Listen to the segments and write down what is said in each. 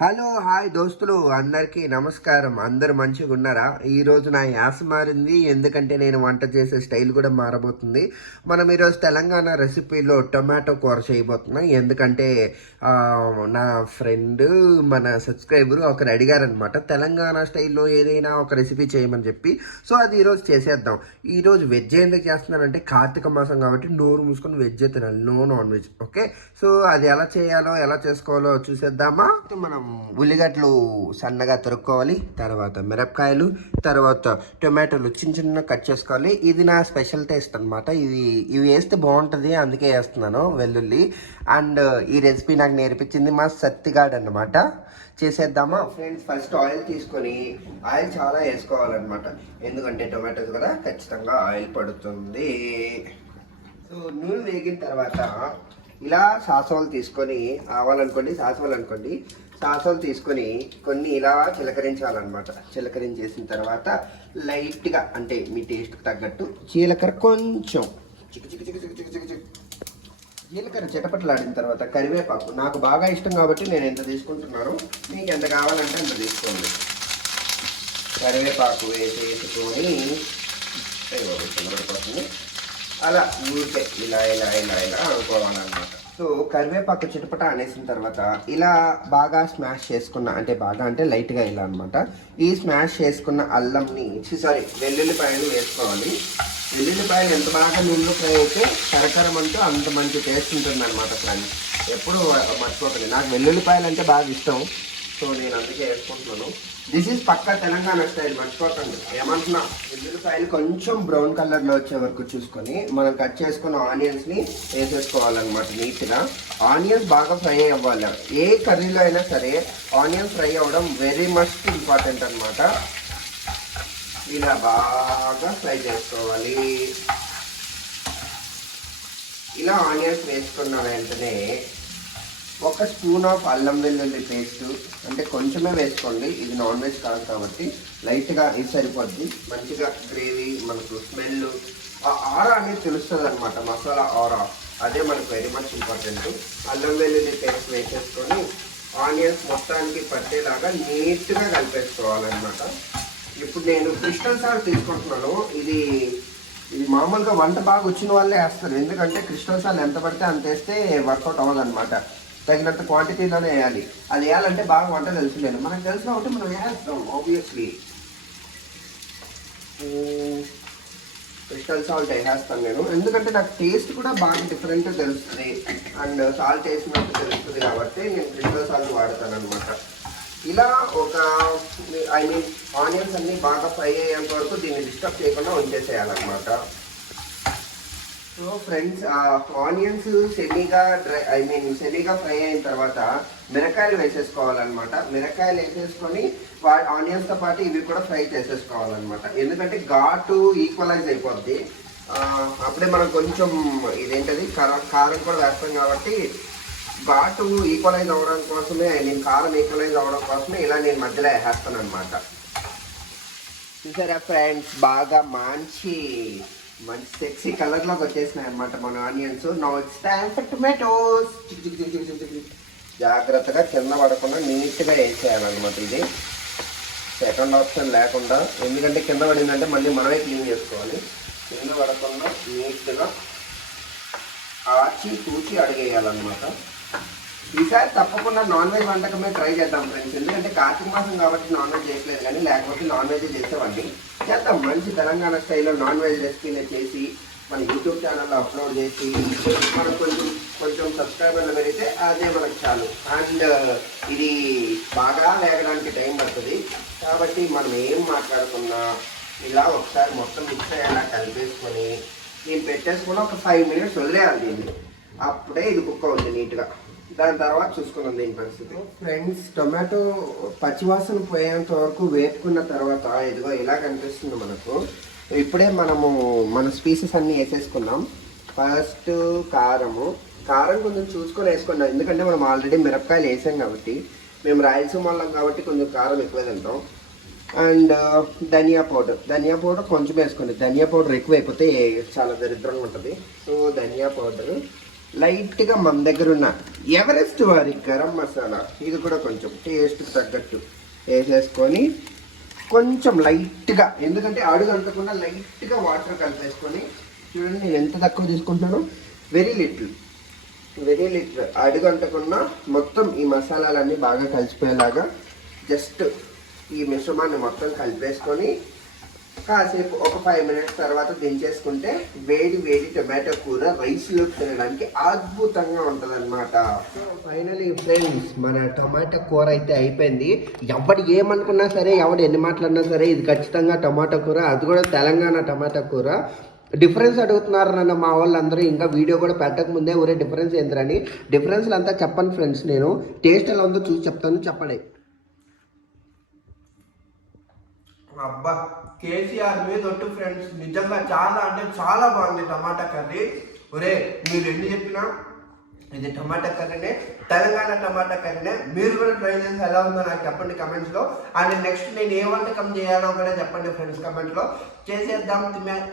Hello hi దోస్తులు అందరికీ నమస్కారం. అందరు మంచిగా ఉన్నారా? ఈరోజు నా యాస మారింది, ఎందుకంటే నేను వంట చేసే స్టైల్ కూడా మారబోతుంది. మనం ఈరోజు తెలంగాణ రెసిపీలో టొమాటో కూర చేయబోతున్నాం. ఎందుకంటే నా ఫ్రెండ్ మన సబ్స్క్రైబర్ ఒకరు అడిగారనమాట, తెలంగాణ స్టైల్లో ఏదైనా ఒక రెసిపీ చేయమని చెప్పి. సో అది ఈరోజు చేసేద్దాం. ఈరోజు వెజ్ ఎందుకు చేస్తున్నానంటే కార్తీక మాసం కాబట్టి నోరు మూసుకొని వెజ్ తినాలి, no non veg. Okay, so అది ఎలా చేయాలో ఎలా చేసుకోవాలో చూసేద్దామా. మనం ఉల్లిగడ్డలు సన్నగా తరుక్కోవాలి, తర్వాత మిరపకాయలు, తర్వాత టొమాటోలు చిన్న చిన్న కట్ చేసుకోవాలి. ఇది నా స్పెషల్ టేస్ట్ అనమాట. ఇవి వేస్తే బాగుంటుంది, అందుకే వేస్తున్నాను వెల్లుల్లి. అండ్ ఈ రెసిపీ నాకు నేర్పించింది మా సత్తిగాడ్ అన్నమాట. చేసేద్దామా ఫ్రెండ్స్? ఫస్ట్ ఆయిల్ తీసుకొని, ఆయిల్ చాలా వేసుకోవాలన్నమాట, ఎందుకంటే టొమాటోస్ కూడా ఖచ్చితంగా ఆయిల్ పడుతుంది. సో నూనె వేగిన తర్వాత ఇలా సాసోలు తీసుకొని, ఆవాలనుకోండి సాసోలు అనుకోండి, సాసోలు తీసుకొని కొన్ని ఇలా చిలకరించాలన్నమాట. చిలకరించేసిన తర్వాత లైట్గా, అంటే మీ టేస్ట్కి తగ్గట్టు జీలకర్ర కొంచెం చిక్కు చిక్కు చిక్కు చిక్కు చిక్కు చిక్కు జీలకర్ర చిటపట్లాడిన తర్వాత కరివేపాకు, నాకు బాగా ఇష్టం కాబట్టి నేను ఎంత తీసుకుంటున్నాను, మీకు ఎంత కావాలంటే అంత తీసుకోండి. కరివేపాకు వేసుకొని చిన్నపడిపోతుంది, అలా ఊరికే ఇలా ఇలా ఇలా ఇలా అనుకోవాలన్నమాట. సో కరివేపాకు చిటపట అనేసిన తర్వాత ఇలా బాగా స్మాష్ చేసుకున్న, అంటే బాగా అంటే లైట్గా ఇలా అనమాట, ఈ స్మాష్ చేసుకున్న అల్లంని, వెల్లుల్లిపాయలు వేసుకోవాలి. వెల్లుల్లిపాయలు ఎంత బాగా నూనెలో ఫ్రై అయితే కరకరమంటూ అంత మంచి టేస్ట్ ఉంటుంది అనమాట ఫ్రెండ్స్. ఎప్పుడు మర్చిపోకండి, నాకు వెల్లుల్లిపాయలు అంటే బాగా ఇష్టం, సో నేను అందుకే వేసుకుంటున్నాను. దిస్ ఈజ్ పక్కా తెలంగాణ స్టైల్, మర్చిపోకండి. ఏమంటున్నా, వెల్లుల్లిపాయలు కొంచెం బ్రౌన్ కలర్లో వచ్చే వరకు చూసుకొని మనం కట్ చేసుకున్న ఆనియన్స్ని వేసేసుకోవాలన్నమాట నీట్గా. ఆనియన్స్ బాగా ఫ్రై అవ్వాలి. ఏ కర్రీలో అయినా సరే ఆనియన్స్ ఫ్రై అవ్వడం వెరీ మచ్ ఇంపార్టెంట్ అనమాట. ఇలా బాగా ఫ్రై చేసుకోవాలి. ఇలా ఆనియన్స్ వేసుకున్న వెంటనే ఒక స్పూన్ ఆఫ్ అల్లం వెల్లుల్లి పేస్ట్, అంటే కొంచెమే వేసుకోండి, ఇది నాన్ వెజ్ కాదు కాబట్టి లైట్గా ఇది సరిపోద్ది. మంచిగా గ్రేవీ, మనకు స్మెల్, ఆ ఆరా అనేది తెలుస్తుంది అనమాట, మసాలా ఆరా, అదే మనకు వెరీ మచ్ ఇంపార్టెంట్. అల్లం వెల్లుల్లి పేస్ట్ వేసేసుకొని ఆనియన్స్ మొత్తానికి పట్టేలాగా నీట్గా కలిపేసుకోవాలన్నమాట. ఇప్పుడు నేను క్రిస్టల్ సాల్ట్ తీసుకుంటున్నాను. ఇది మామూలుగా వంట బాగా వచ్చిన వాళ్ళే వేస్తారు, ఎందుకంటే క్రిస్టల్ సాల్ట్ ఎంత పడితే అంత వేస్తే వర్కౌట్ అవ్వదు అనమాట. తగినంత క్వాంటిటీలోనే వేయాలి. అది వేయాలంటే బాగా వంట తెలుసులేదు, మనకు తెలిసిన ఒకటి మనం వేస్తాం ఆబ్వియస్లీ. క్రిస్టల్ సాల్ట్ వేసేస్తాను నేను, ఎందుకంటే నాకు టేస్ట్ కూడా బాగా డిఫరెంట్గా తెలుస్తుంది అండ్ సాల్ట్ వేసినట్టు తెలుస్తుంది కాబట్టి నేను క్రిస్టల్ సాల్ట్ వాడతాను అనమాట. ఇలా ఆనియన్స్ అన్నీ బాగా ఫ్రై అయ్యేంత వరకు దీన్ని డిస్టర్బ్ చేయకుండా ఉంచేసేయాలన్నమాట. సో ఫ్రెండ్స్, ఆనియన్స్ సెమీగా ఫ్రై అయిన తర్వాత మిరకాయలు వేసేసుకోవాలన్నమాట. మిరకాయలు వేసేసుకొని ఆనియన్స్తో పాటు ఇవి కూడా ఫ్రై చేసేసుకోవాలన్నమాట, ఎందుకంటే ఘాటు ఈక్వలైజ్ అయిపోద్ది. అప్పుడే మనం కొంచెం ఇదేంటది కారం కూడా వేస్తాం కాబట్టి ఘాటు ఈక్వలైజ్ అవ్వడం కోసమే, కారం ఈక్వలైజ్ అవ్వడం కోసమే ఇలా నేను మధ్యలో వేసేస్తాను అనమాట. చూసారా ఫ్రెండ్స్, బాగా మంచి సెక్సీ కలర్లోకి వచ్చేసినాయి అనమాట మన onions. Now it's time for tomatoes. జాగ్రత్తగా కింద పడకుండా నీట్గా వేసేయాలన్నమాట. ఇది సెకండ్ ఆప్షన్ లేకుండా, ఎందుకంటే కింద పడిందంటే మళ్ళీ మనమే క్లీన్ చేసుకోవాలి. కింద పడకుండా నీట్గా ఆచి తూచి అడిగేయాలన్నమాట. ఈసారి తప్పకుండా నాన్ వెజ్ వంటకమే ట్రై చేద్దాం ఫ్రెండ్స్, ఎందుకంటే కార్తీక మాసం కాబట్టి నాన్ వెజ్ చేయట్లేదు, కానీ లేకపోతే నాన్ వెజ్ చేసేవాడిని. చేద్దాం, మంచి తెలంగాణ స్టైల్లో నాన్ వెజ్ రెసిపీలు చేసి మన యూట్యూబ్ ఛానల్లో అప్లోడ్ చేసి మనం కొంచెం సబ్స్క్రైబర్లు పెరిగితే అదే మనకు చాలు. అండ్ ఇది బాగా వేగడానికి టైం పడుతుంది కాబట్టి మనం ఏం మాట్లాడుకున్నా ఇలా ఒకసారి మొత్తం మిక్స్ అయ్యేలా కలిపేసుకొని నేను పెట్టేసుకుని ఒక 5 minutes వదిలేయాలి దీన్ని, అప్పుడే ఇది కుక్ అవుతుంది నీట్గా. దాని తర్వాత చూసుకున్నాం దీని పరిస్థితి. ఫ్రెండ్స్, టొమాటో పచ్చివాసన పోయేంత వరకు వేపుకున్న తర్వాత ఇదిగో ఇలా కనిపిస్తుంది మనకు. ఇప్పుడే మన స్పీసెస్ అన్నీ వేసేసుకున్నాం. ఫస్ట్ కారం కొంచెం చూసుకొని వేసుకున్నాం, ఎందుకంటే మనం ఆల్రెడీ మిరపకాయలు వేసాం కాబట్టి, మేము రాయలసీమ వాళ్ళం కాబట్టి కొంచెం కారం ఎక్కువ తింటాం. అండ్ ధనియా పౌడర్ కొంచెం వేసుకోండి, ధనియా పౌడర్ ఎక్కువ అయిపోతే చాలా దరిద్రంగా ఉంటుంది. సో ధనియా పౌడర్ లైట్గా మన దగ్గర ఉన్న ఎవరెస్ట్ వారి గరం మసాలా ఇది కూడా కొంచెం టేస్ట్ తగ్గట్టు వేసేసుకొని కొంచెం లైట్గా, ఎందుకంటే అడుగు అంటకుండా లైట్గా వాటర్ కలిపేసుకొని, చూడండి నేను ఎంత తక్కువ తీసుకుంటున్నాను, వెరీ లిటిల్ అడుగు అంటకుండా మొత్తం ఈ మసాలాలన్నీ బాగా కలిసిపోయేలాగా జస్ట్ ఈ మిశ్రమాన్ని మొత్తం కలిపేసుకొని కాసేపు ఒక 5 మినిట్స్ తర్వాత దించేసుకుంటే వేడి వేడి టొమాటో కూర రైస్లో తినడానికి అద్భుతంగా ఉంటుంది అనమాట. ఫైనలీ ఫ్రెండ్స్, మన టొమాటో కూర అయితే అయిపోయింది. ఎవడు ఏమనుకున్నా సరే, ఎవడు ఎన్ని మాటలన్నా సరే, ఇది ఖచ్చితంగా టొమాటో కూర, అది కూడా తెలంగాణ టొమాటో కూర. డిఫరెన్స్ అడుగుతున్నారు నన్ను మా వాళ్ళు అందరూ, ఇంకా వీడియో కూడా పెట్టక ముందే ఒరే డిఫరెన్స్ ఏంటని. డిఫరెన్స్లు అంతా చెప్పను ఫ్రెండ్స్, నేను టేస్ట్ ఎలా ఉందో చూసి చెప్తాను, చెప్పండి. అబ్బా, కేసీఆర్ మీద ఒట్టు ఫ్రెండ్స్, నిజంగా చాలా అంటే చాలా బాగుంది టమాటా కర్రీ. ఒరే మీరు ఎన్ని చెప్పినా ఇది టమాటా కర్రీనే, తెలంగాణ టమాటా కర్రీనే. మీరు కూడా ట్రై చేసి ఎలా ఉందో నాకు చెప్పండి కమెంట్స్లో. అండ్ నెక్స్ట్ నేను ఏ వంటకం చేయాలో కూడా చెప్పండి ఫ్రెండ్స్ కమెంట్స్లో. చేసేద్దాం,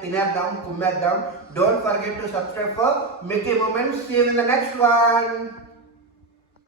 తినేద్దాం, కుమ్మేద్దాం. Don't forget to subscribe for Mickey moments. See you in the next one.